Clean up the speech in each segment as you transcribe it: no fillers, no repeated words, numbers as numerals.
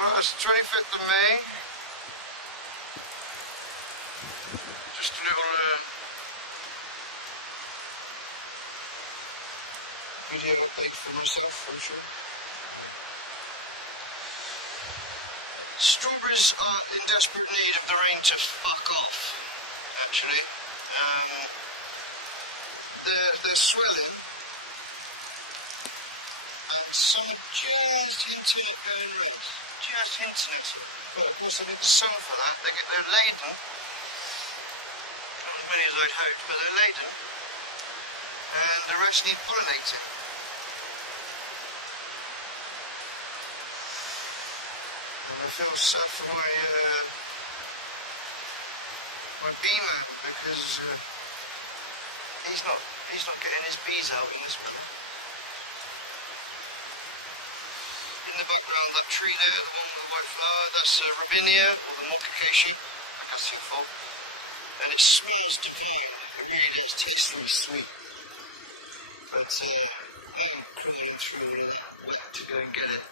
Well, it's 25th of May. Just a little video update for myself, I'm sure. Strawberries are in desperate need of the rain to fuck off, actually. They're swelling, and some are just hinting at going red. Just hinting at it. But of course, they need the sun for that. They're laden. Not as many as I'd hoped, but they're laden. And they're actually pollinating. And I feel sad for my bee man, because he's not getting his bees out in this weather. In the background, that tree there, the one with the white flower, that's Robinia, or the Mork acacia, like I said before. And it smells divine. It really does taste really sweet. But I'm crawling through all of that wet to go and get it.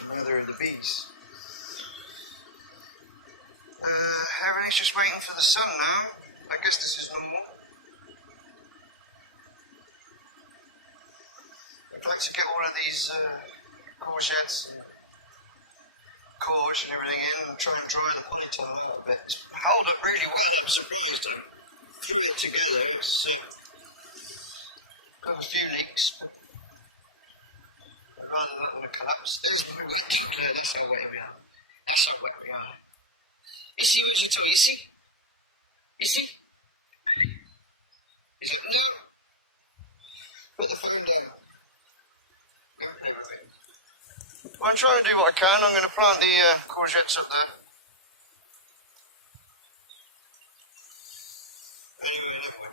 And neither are the bees. Everything's just waiting for the sun now. I guess this is normal. I'd like to get all of these courgettes and courge and everything in and try and dry the ponytail out a bit. It's held up really well, I'm surprised. I threw it together. It's got a few leaks, but I'd rather not want to collapse. There's my wet chocolate. That's how wet we are. That's how wet we are. You see what you told? You see? You see? He's like, no. Put the phone down. Well, I'm trying to do what I can. I'm going to plant the courgettes up there. Anyway.